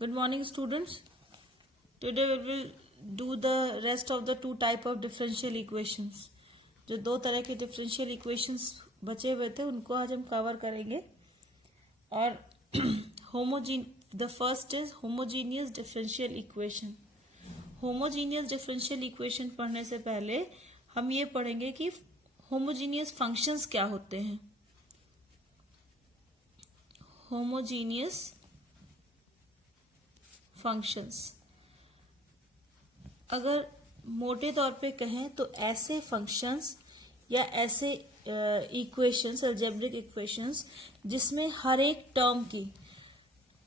Good morning, students. Today we will do the rest of the two type of differential equations. जो दो तरह के differential equations बचे हुए थे उनको आज हम कवर करेंगे. और the first is homogeneous differential equation. Homogeneous differential equation पढ़ने से पहले हम ये पढ़ेंगे कि homogeneous functions क्या होते हैं. Homogeneous फंक्शंस अगर मोटे तौर पे कहें तो ऐसे फंक्शंस या ऐसे इक्वेशंस अलजेब्रिक इक्वेशंस जिसमें हर एक टर्म की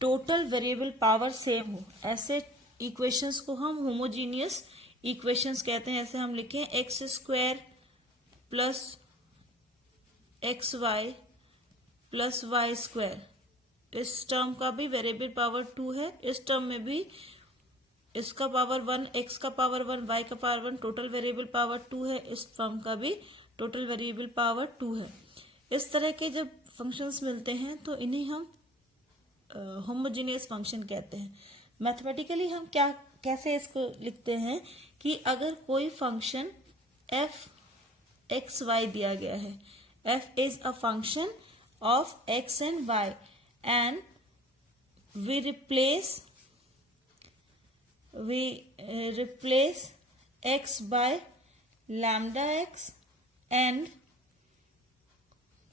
टोटल वेरिएबल पावर सेम हो, ऐसे इक्वेशंस को हम होमोजीनियस इक्वेशंस कहते हैं. ऐसे हम लिखें x square plus x y plus y square. इस टर्म का भी वेरिएबल पावर 2 है, इस टर्म में भी इसका पावर 1, एक्स का पावर 1, वाई का पावर 1, टोटल वेरिएबल पावर 2 है. इस टर्म का भी टोटल वेरिएबल पावर 2 है. इस तरह के जब फंक्शंस मिलते हैं तो इन्हें हम होमोजेनियस फंक्शन कहते हैं. मैथमेटिकली हम कैसे इसको लिखते हैं कि अगर कोई फंक्शन एफ एक्स वाई दिया गया है, f is a function of x and y and we replace x by lambda x and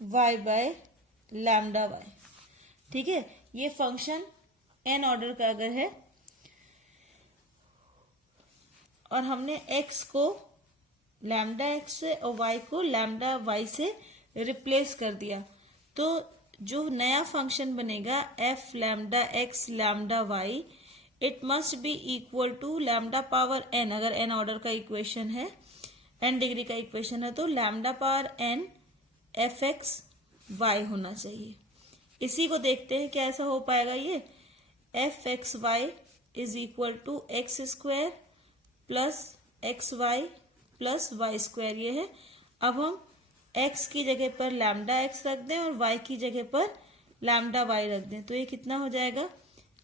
y by lambda y. ठीक है, ये फंक्शन n ऑर्डर का अगर है और हमने x को लैम्डा x से और y को लैम्डा y से रिप्लेस कर दिया तो जो नया फंक्शन बनेगा f lambda x lambda y, it must be equal to lambda power n. अगर एन ऑर्डर का इक्वेशन है, एन डिग्री का इक्वेशन है तो lambda power n f x y होना चाहिए. इसी को देखते हैं क्या ऐसा हो पाएगा. ये f x y is equal to x square plus x y plus y square. ये है. अब हम x की जगह पर लैम्डा x रख दें और y की जगह पर लैम्डा y रख दें तो ये कितना हो जाएगा.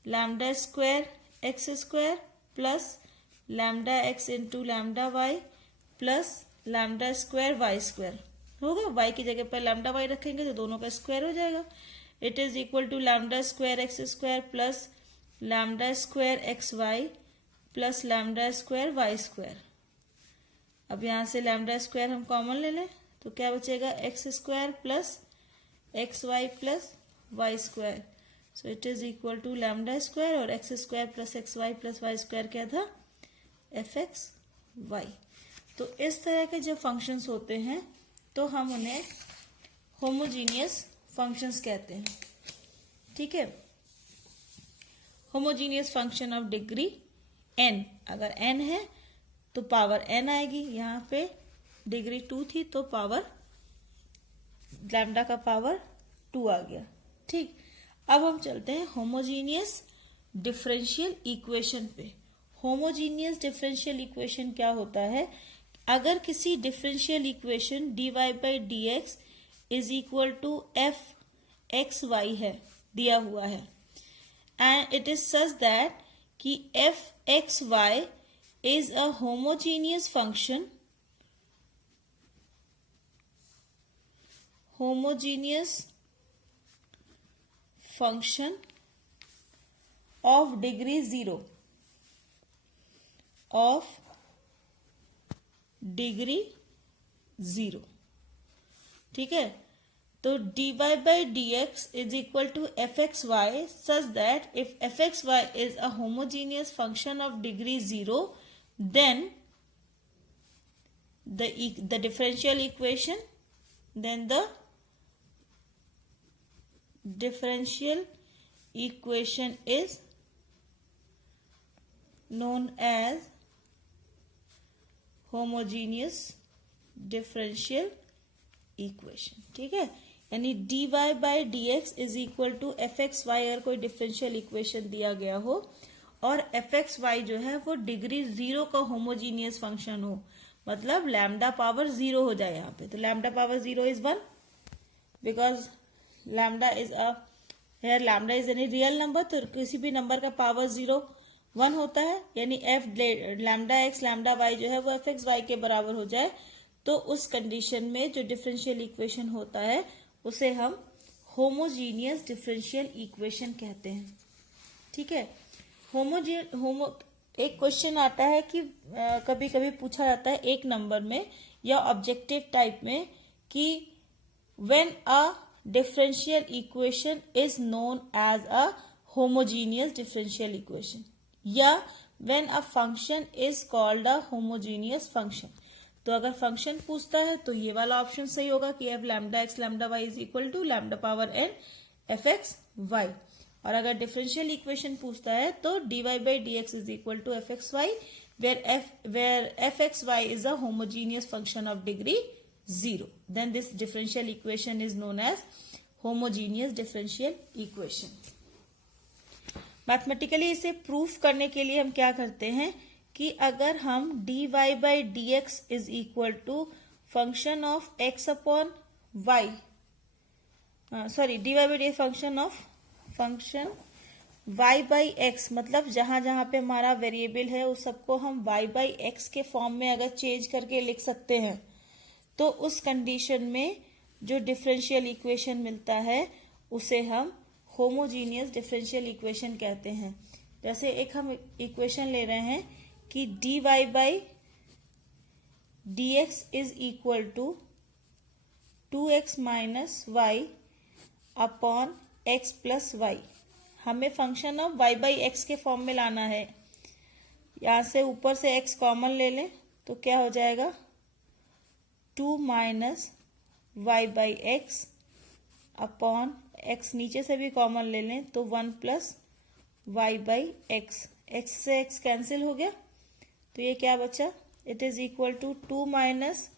Lambda square x square plus lambda x into lambda y plus lambda square y square होगा. y की जगह पर लैम्डा y रखेंगे तो दोनों का स्क्वायर हो जाएगा. It is equal to lambda square x square plus lambda square x y plus lambda square y square. अब यहाँ से लैम्डा स्क्वायर हम कॉमन ले लें तो क्या बचेगा. X square plus x y plus y square. So it is equal to lambda square और x square plus x y plus y square क्या था, एफ एक्स वाई. तो इस तरह के जब फंक्शंस होते हैं तो हम उन्हें होमोजीनियस फंक्शंस कहते हैं. ठीक है. Homogeneous function of degree n. अगर n है तो पावर n आएगी. यहाँ पे डिग्री 2 थी तो पावर लैम्डा का पावर 2 आ गया. ठीक. अब हम चलते हैं होमोजीनियस डिफरेंशियल इक्वेशन पे. होमोजीनियस डिफरेंशियल इक्वेशन क्या होता है. अगर किसी differential equation dy by d x is equal to f x y है, दिया हुआ है, and it is such that कि f x y is a homogeneous function, homogeneous function of degree 0 of degree 0. ठीक है. तो dy by dx is equal to fxy such that if fxy is a homogeneous function of degree 0 then the differential equation, then the differential equation is known as homogeneous differential equation. ठीक है. यानी dy by d x is equal to f x y. अगर कोई differential equation दिया गया हो और F x Y जो है वो डिग्री 0 का होमोजीनियस फंक्शन हो, मतलब लैम्डा पावर 0 हो जाए यहाँ पे. तो lambda power 0 is 1 because lambda is a here lambda is any real number, तो किसी भी नंबर का पावर 0 1 होता है, यानी f lambda x lambda y जो है वो एफ एक्स वाई के बराबर हो जाए, तो उस कंडीशन में जो डिफरेंशियल इक्वेशन होता है उसे हम होमोजीनियस डिफरेंशियल इक्वेशन कहते हैं। ठीक है, एक क्वेश्चन आता है कि कभी कभी पूछा जाता है एक नंबर में या ऑब्जेक्टिव टाइप में कि when a differential equation is known as a homogeneous differential equation, या when a function is called a homogeneous function. तो अगर फंक्शन पूछता है तो ये वाला ऑप्शन सही होगा कि f lambda x lambda y is equal to lambda power n f x y. और अगर डिफरेंशियल इक्वेशन पूछता है तो dy by dx is equal to f x y, where f x y is a homogeneous function of degree 0, then this differential equation is known as homogeneous differential equation. Mathematically इसे proof करने के लिए हम क्या करते हैं कि अगर हम dy by dx is equal to function of x upon y, sorry dy by dx function y by x, मतलब जहां जहां पे हमारा वेरिएबल है उस सबको हम y बाई एक्स के फॉर्म में अगर चेंज करके लिख सकते हैं, तो उस कंडीशन में जो डिफरेंशियल इक्वेशन मिलता है उसे हम होमोजीनियस डिफरेंशियल इक्वेशन कहते हैं। जैसे एक हम इक्वेशन ले रहे हैं कि dy by dx is equal to 2x minus y upon x plus y. हमें function of y by x के फॉर्म में लाना है। यहां से ऊपर से x कॉमन ले लें तो क्या हो जाएगा 2 minus y by x upon x, नीचे से भी कॉमन ले लें तो 1 plus y by x, x से x कैंसिल हो गया तो ये क्या बचा, it is equal to 2 minus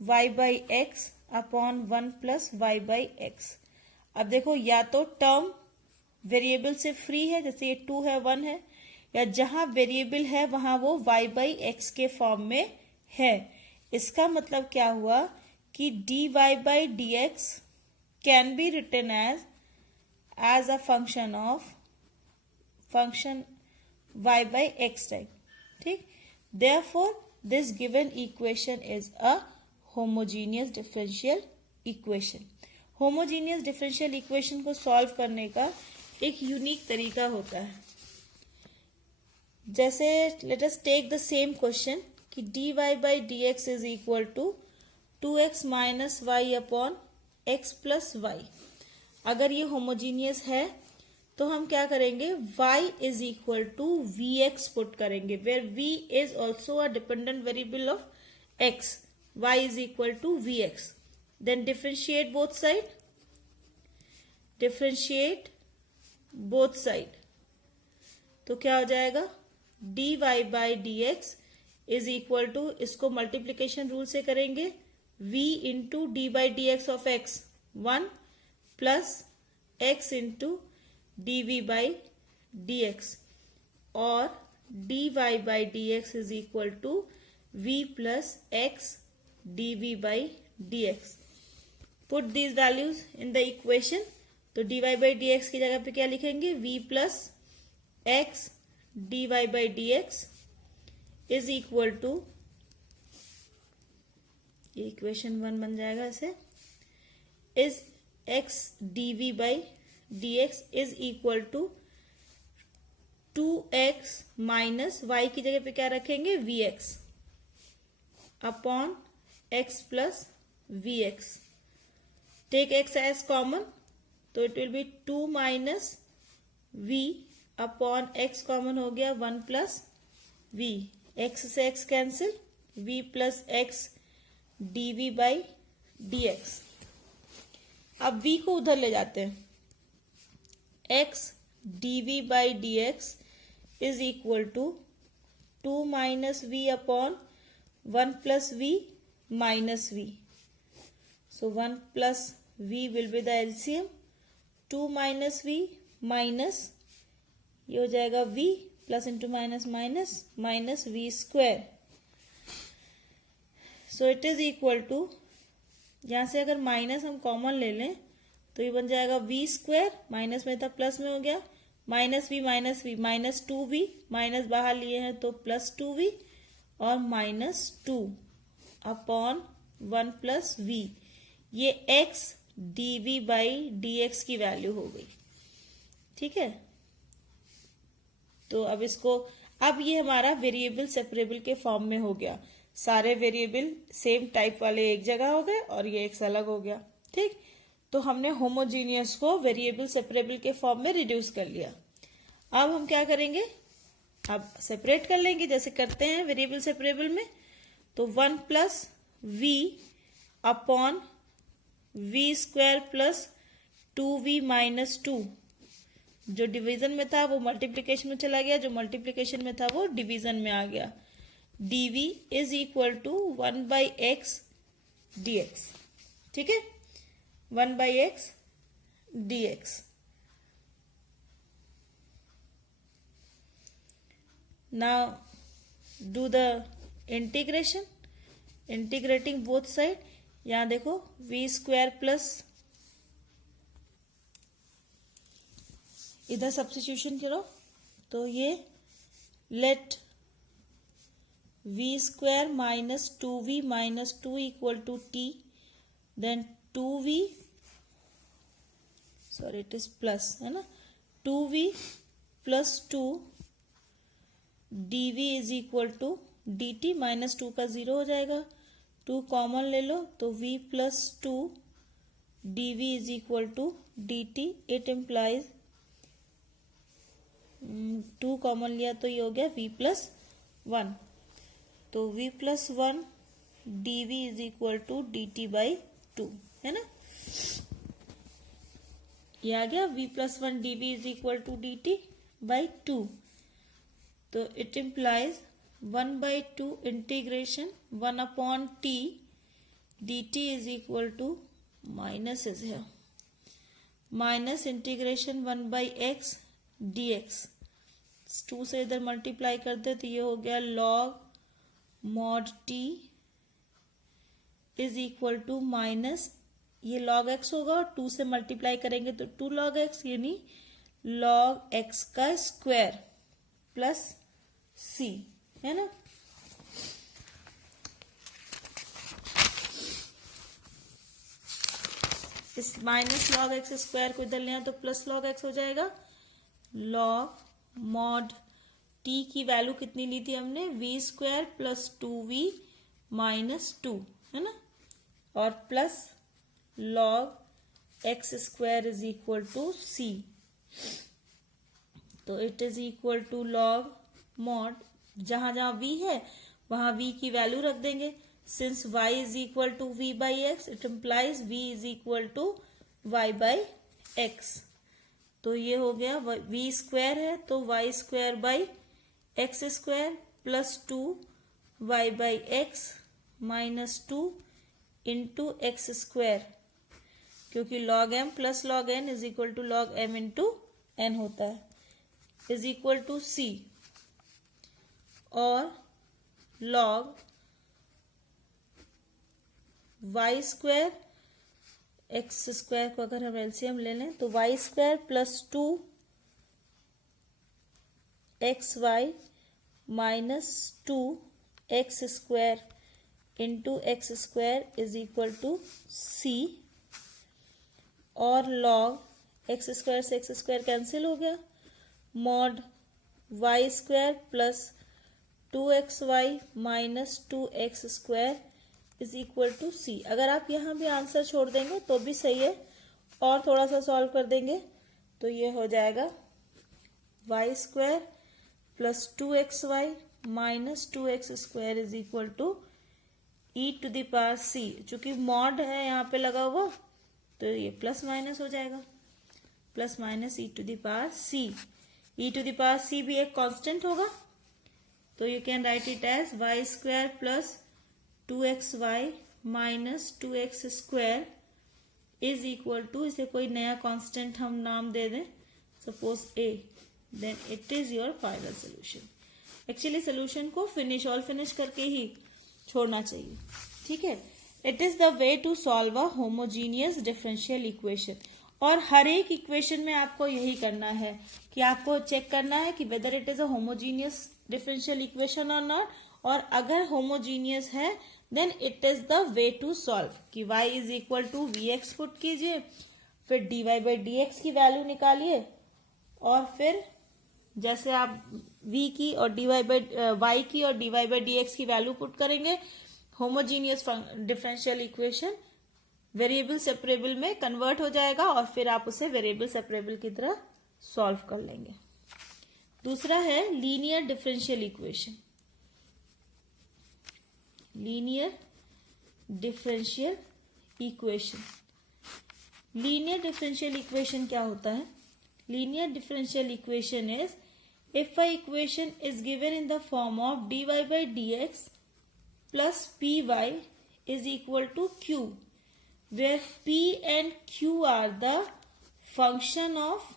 y by x upon 1 plus y by x. अब देखो या तो टर्म वेरिएबल से फ्री है, जैसे ये 2 है 1 है, या जहां वेरिएबल है वहां वो y बाई एक्स के फॉर्म में है। इसका मतलब क्या हुआ कि dy by dx can be written as a function of function y by x type. ठीक, therefore this given equation is a homogeneous differential equation. Homogeneous differential equation को सॉल्व करने का एक यूनिक तरीका होता है। जैसे let us take the same question कि dy by dx is equal to 2x minus y upon x plus y. अगर ये होमोजीनियस है तो हम क्या करेंगे, y is equal to vx put करेंगे, where v is also a dependent variable of x, y is equal to vx। Then differentiate both side. Differentiate both side. तो क्या हो जाएगा dy by dx is equal to, इसको multiplication rule से करेंगे, v into d by d x of x 1 plus x into d v by d x, और dy by d x is equal to v plus x d v by d x. Put these values in the equation, तो dy by d x की जगह पे क्या लिखेंगे, v plus x dy by d x is equal to, ये equation 1 बन जाएगा ऐसे, is x dv by d x is equal to 2x minus y की जगह पे क्या रखेंगे, vx upon x plus vx। Take x as common, तो it will be 2 minus v upon x common हो गया 1 प्लस v, x से x cancel, v plus x dv by dx। अब v को उधर ले जाते हैं, x dv by dx is equal to 2 minus v upon 1 plus v minus v। So 1 plus v will be the LCM, 2 minus v minus, ये हो जाएगा v plus into minus minus minus v square. So it is equal to, यहां से अगर minus हम common ले लें तो ये बन जाएगा वी स्क्वायर, माइनस में था प्लस में हो गया, minus we minus 2v, minus बाहर लिए हैं तो प्लस 2v और माइनस 2 अपॉन 1 प्लस v। ये x dv बाई dx की वैल्यू हो गई। ठीक है, तो अब इसको, अब ये हमारा वेरिएबल सेपरेबल के फॉर्म में हो गया। सारे वेरिएबल सेम टाइप वाले एक जगह हो गए और ये एक्स अलग हो गया। ठीक, तो हमने होमोजीनियस को वेरिएबल सेपरेबल के फॉर्म में रिड्यूस कर लिया। अब हम क्या करेंगे, अब सेपरेट कर लेंगे जैसे करते हैं वेरिएबल सेपरेबल में। तो 1 plus v upon v square plus 2v minus 2, जो डिवीजन में था वो मल्टीप्लिकेशन में चला गया, जो मल्टीप्लिकेशन में था वो डिवीजन में आ गया। dv is equal to 1 by x dx। ठीक है, 1 by x dx। Now do the integration, integrating both side. यहां देखो वी स्क्वायर प्लस, इधर सब्स्टिट्यूशन करो तो ये let v square minus 2v minus 2 equal to t, then 2v, sorry it is plus है ना, 2v plus 2 dv is equal to dt, minus 2 का 0 हो जाएगा, 2 कॉमन ले लो तो v plus 2 dv is equal to dt। It implies 2 common लिया तो ये हो गया v प्लस 1, तो v plus 1 dv is equal to dt by 2 है ना, ये आ गया v plus 1 dv is equal to dt by 2। तो it implies 1 by 2 integration 1 upon t dt is equal to, minus is है, minus integration 1 by x dx, 2 से इधर multiply कर दे तो ये हो गया log mod t is equal to minus, ये लॉग x होगा और 2 से मल्टीप्लाई करेंगे तो 2 लॉग x, यानी लॉग x का स्क्वायर प्लस c है ना। इस माइनस लॉग एक्स स्क्वायर को इधर ले आए तो प्लस लॉग एक्स हो जाएगा। लॉग मॉड टी की वैल्यू कितनी ली थी हमने, we square plus 2v minus 2 है ना, और plus log x square is equal to c. तो it is equal to log mod, जहां जहां v है वहां v की वैल्यू रख देंगे। Since y is equal to v by x, it implies v is equal to y by x. तो ये हो गया v स्क्वायर है तो y square by x square plus 2 y by x minus 2 into x square, क्योंकि log m plus log n is equal to log m into n होता है, is equal to c। और log y square x square को अगर हम LCM ले लें तो y square plus 2 x y minus 2 x square into x square is equal to c। और लॉग एक्स स्क्वायर से एक्स स्क्वायर कैंसिल हो गया, mod y square plus 2xy minus 2x square is equal to c। अगर आप यहाँ भी answer छोड़ देंगे तो भी सही है, और थोड़ा सा सॉल्व कर देंगे तो ये हो जाएगा y square plus 2xy minus 2x square is equal to e to the power c। चूंकि मॉड है यहाँ पे लगा हुआ तो ये प्लस माइनस हो जाएगा, plus minus e to the power c। e to the power c भी एक कांस्टेंट होगा तो you can write it as y square plus 2xy minus 2x square is equal to, इसे कोई नया कांस्टेंट हम नाम दे दें, suppose a, then it is your final solution. Actually solution को ऑल फिनिश करके ही छोड़ना चाहिए। ठीक है, it is the way to solve a homogeneous differential equation. और हर एक इक्वेशन में आपको यही करना है कि आपको चेक करना है कि whether it is a homogeneous differential equation और नॉट, और अगर होमोजीनियस है then it is the way to solve कि y is equal to v x put कीजिए, फिर dy बाई डी एक्स की वैल्यू निकालिए, और फिर जैसे आप v की और dy बाई y की और dy बाई डी एक्स की वैल्यू पुट करेंगे, homogeneous differential equation variable separable में कन्वर्ट हो जाएगा और फिर आप उसे वेरिएबल सेपरेबल की तरह सॉल्व कर लेंगे। दूसरा है linear differential equation. Linear differential equation, linear differential equation क्या होता है? Linear differential equation is if a equation is given in the form of dy by d x plus p y is equal to q, where p and q are the function of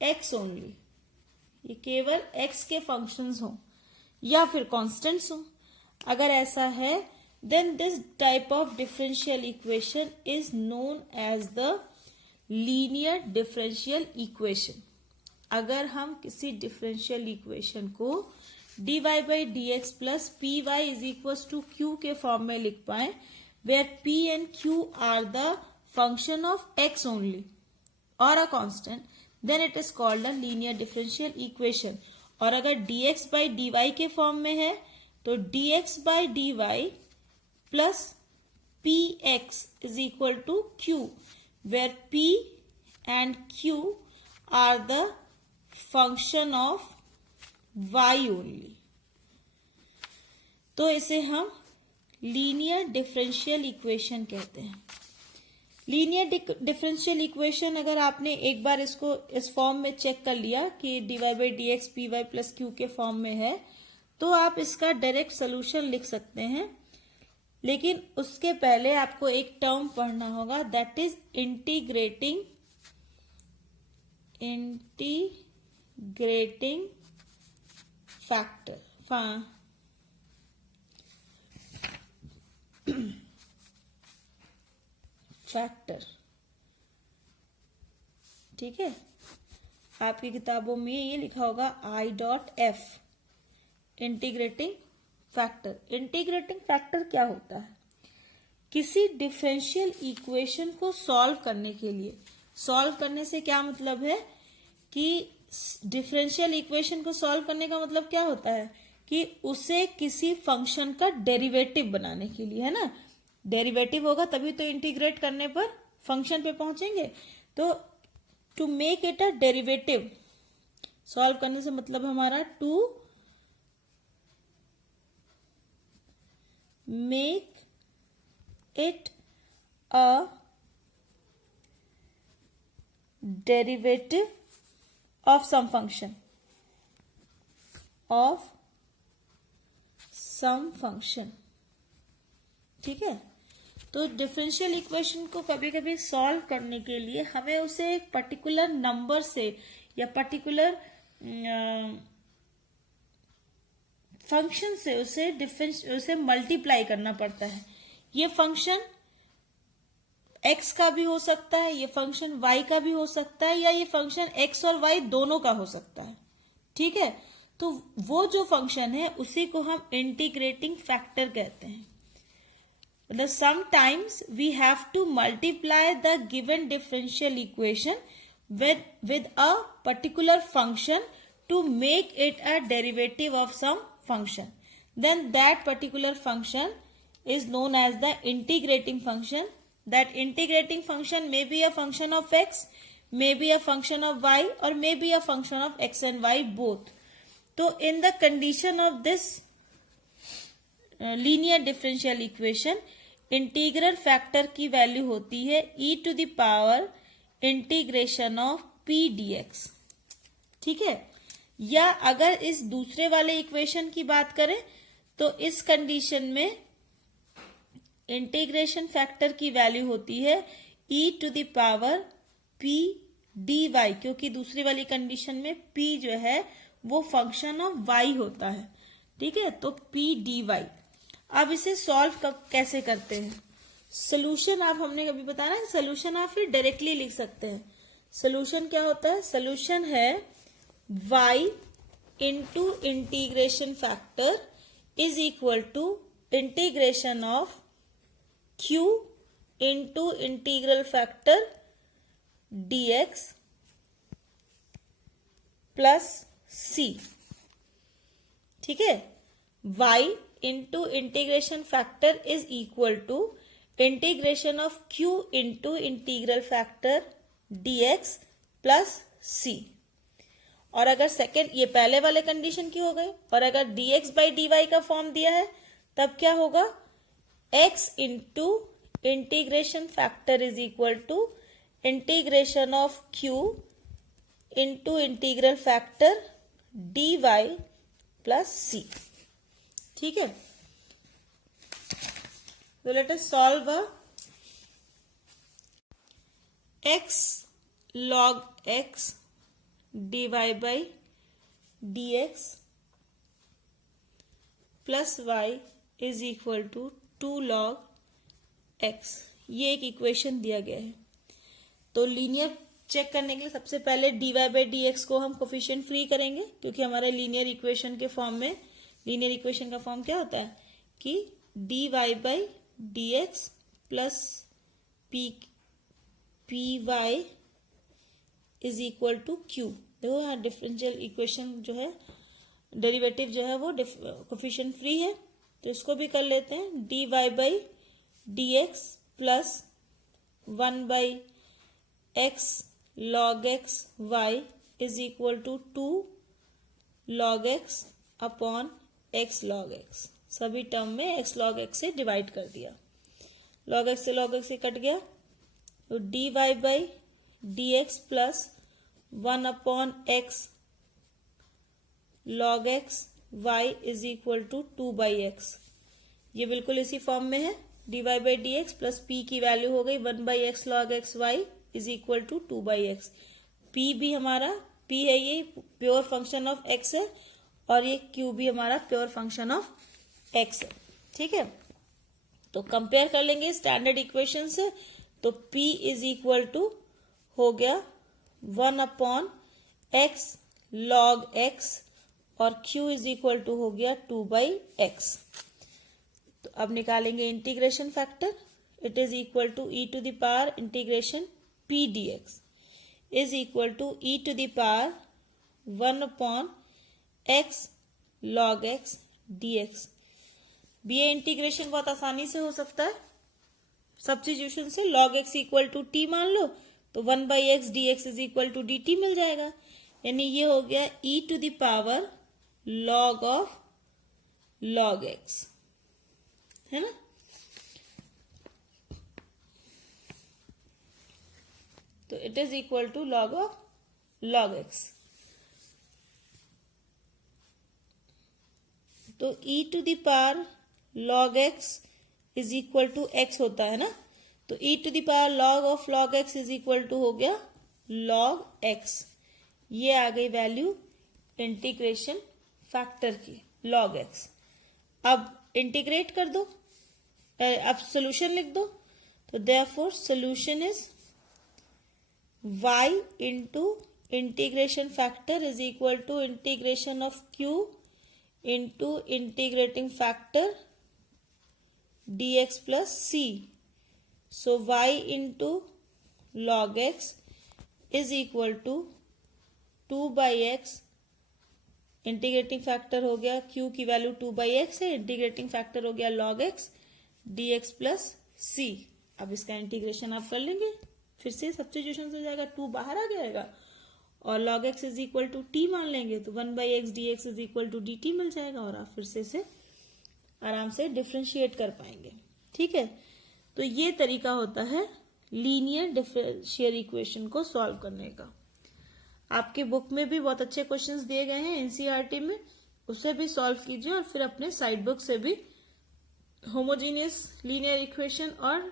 x only, ये केवल x के functions हो या फिर constants हो। अगर ऐसा है then this type of differential equation is known as the linear differential equation। अगर हम किसी डिफरेंशियल इक्वेशन को dy by d x plus p y is equal to q के फॉर्म में लिख पाए, where p and q are the function of x only or a constant, then it is called a linear differential equation। और अगर dx by dy के form में है तो dx by dy plus px is equal to q, where p and q are the function of y only। तो इसे हम linear differential equation कहते हैं। लीनियर डिफरेंशियल इक्वेशन अगर आपने एक बार इसको इस फॉर्म में चेक कर लिया कि dy by d x p y plus q के फॉर्म में है, तो आप इसका डायरेक्ट सोल्यूशन लिख सकते हैं, लेकिन उसके पहले आपको एक टर्म पढ़ना होगा, that is integrating factor. Factor, ठीक है, आपकी किताबों में ये लिखा होगा I.F, integrating factor. Integrating factor क्या होता है? किसी डिफरेंशियल इक्वेशन को सॉल्व करने के लिए, सॉल्व करने से क्या मतलब है कि डिफरेंशियल इक्वेशन को सॉल्व करने का मतलब क्या होता है कि उसे किसी फंक्शन का डेरिवेटिव बनाने के लिए, है ना, डेरिवेटिव होगा तभी तो इंटीग्रेट करने पर फंक्शन पे पहुंचेंगे। तो to make it a derivative, solve करने से मतलब हमारा to make it a derivative of some function, of some function, ठीक है। तो डिफरेंशियल इक्वेशन को कभी कभी सॉल्व करने के लिए हमें उसे एक पर्टिकुलर नंबर से या पर्टिकुलर फंक्शन से उसे मल्टीप्लाई करना पड़ता है। ये फंक्शन x का भी हो सकता है, ये फंक्शन y का भी हो सकता है, या ये फंक्शन x और y दोनों का हो सकता है, ठीक है। तो वो जो फंक्शन है उसी को हम इंटीग्रेटिंग फैक्टर कहते हैं। मतलब sometimes we have to multiply the given differential equation with a particular function to make it a derivative of some function. Then that particular function is known as the integrating function. That integrating function may be a function of x, may be a function of y, or may be a function of x and y both. So in the condition of this linear differential equation, integral factor की value होती है e to the power integration of p dx, ठीक है। या अगर इस दूसरे वाले इक्वेशन की बात करें तो इस कंडीशन में इंटीग्रेशन फैक्टर की वैल्यू होती है e to the power p dy, क्योंकि दूसरी वाली कंडीशन में p जो है वो फंक्शन ऑफ y होता है, ठीक है। तो p dy। अब इसे सॉल्व कैसे करते हैं? सोल्यूशन आप हमने कभी बताया ना, सोल्यूशन आप फिर डायरेक्टली लिख सकते हैं। सोल्यूशन क्या होता है? सोल्यूशन है y into integration factor is equal to integration of q into integral factor dx plus c। ठीक है, y into integration factor is equal to integration of q into integral factor dx plus c। और अगर second, ये पहले वाले condition की हो गई, और अगर dx बाई dy का फॉर्म दिया है तब क्या होगा? x into integration factor is equal to integration of q into integral factor dy plus c। ठीक है, तो let us solve x log x dy by dx plus y is equal to 2 log x। ये एक equation दिया गया है। तो linear check करने के लिए सबसे पहले dy बाई dx को हम कोफिशिएंट फ्री करेंगे, क्योंकि हमारे लीनियर इक्वेशन के फॉर्म में, लीनियर इक्वेशन का फॉर्म क्या होता है कि dy by dx plus py is equal to q। देखो यहाँ डिफरेंशियल इक्वेशन जो है, डेरिवेटिव जो है वो कोफिशिएंट फ्री है, तो इसको भी कर लेते हैं। dy by dx plus 1 by x log x y is equal to 2 log x upon x log x। सभी टर्म में x log x से डिवाइड कर दिया, log x से log x से कट गया, तो dy by dx plus 1 upon x log x y is equal to 2 by x। ये बिल्कुल इसी फॉर्म में है। dy by dx plus p की वैल्यू हो गई 1 by x log x y is equal to 2 by x। p भी हमारा, p है ये प्योर फंक्शन ऑफ x है, और ये q भी हमारा प्योर फंक्शन ऑफ x है। ठीक है, तो कंपेयर कर लेंगे स्टैंडर्ड इक्वेशन से, तो p इज इक्वल टू हो गया 1 अपॉन x log x और q इज इक्वल टू हो गया 2 बाई x। तो अब निकालेंगे integration factor. It is equal to e to the power integration p dx is equal to e to the power 1 upon x log x dx। भी ये integration बहुत आसानी से हो सकता है, सब्स्टिट्यूशन से log x equal to t मान लो, तो 1 by x d x is equal to d t मिल जाएगा। यानी ये हो गया e to the power log of log x, है ना। तो it is equal to log of log x। तो e to the power log x is equal to x होता है ना, तो e to the power log of log x is equal to हो गया log x। ये आ गई वैल्यू इंटीग्रेशन फैक्टर की log x। अब इंटीग्रेट कर दो, अब सोल्यूशन लिख दो, तो therefore solution is y into integration factor is equal to integration of q into integrating factor dx plus c। So y into log x is equal to 2 by x, integrating factor हो गया q की वैल्यू 2 by x है, integrating factor हो गया log x dx plus c। अब इसका integration आप कर लेंगे, फिर से सब्स्टिट्यूशन हो जाएगा, 2 बाहर आ जाएगा और log x is equal to t मान लेंगे, तो 1 by x d x is equal to d t मिल जाएगा, और आप फिर से इसे आराम से डिफ्रेंशिएट कर पाएंगे। ठीक है, तो ये तरीका होता है लीनियर डिफरेंशियल इक्वेशन को सॉल्व करने का। आपके बुक में भी बहुत अच्छे क्वेश्चंस दिए गए हैं एनसीईआरटी में, उसे भी सॉल्व कीजिए, और फिर अपने साइड बुक से भी होमोजीनियस लीनियर इक्वेशन और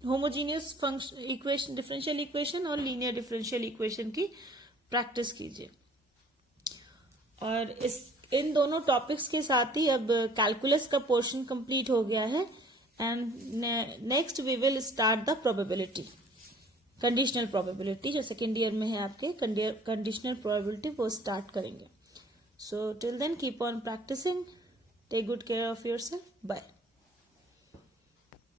homogeneous function equation, differential equation और लीनियर डिफरेंशियल इक्वेशन की प्रैक्टिस कीजिए। और इस इन दोनों टॉपिक्स के साथ ही अब कैलकुलस का पोर्शन कंप्लीट हो गया है and next we will start the probability, conditional probability जो सेकेंड ईयर में है आपके, कंडीशनल प्रोबेबिलिटी वो स्टार्ट करेंगे. So till then keep on practicing, take good care of yourself, bye.